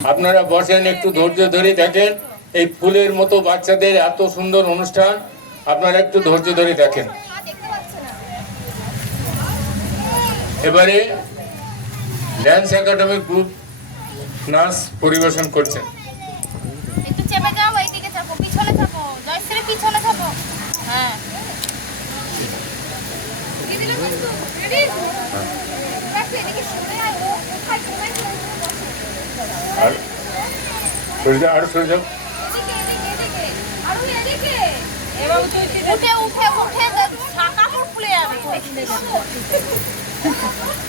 আপনারা বসেন, একটু ধৈর্য ধরে দেখেন। এই ফুলের মতো বাচ্চাদের এত সুন্দর অনুষ্ঠান, আপনারা একটু ধৈর্য ধরে দেখেন। এবারে ড্যান্স একাডেমি গ্রুপ নাচ পরিবেশন করছেন। একটু চেপে যাও, এইদিকে যাবো, পিছনে যাবো, জয়শ্রী পিছনে যাবো। হ্যাঁ আর সরে যাও, আরো সরে যাও। এবার উঠে উঠে উঠে উঠে কাপড় খুলে যাবে,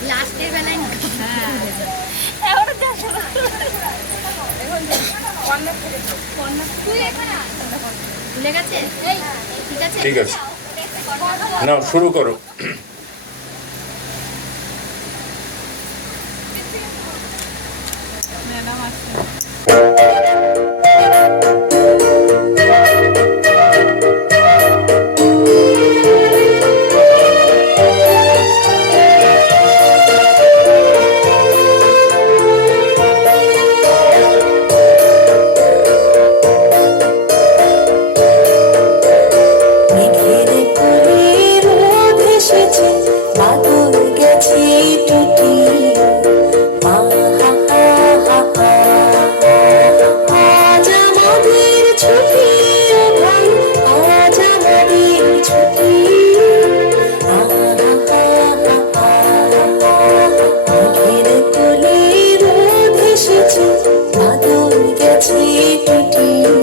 লাস্টের বেলায় ঠিক আছে, নাও শুরু করো। বাদল গেছে টুটি।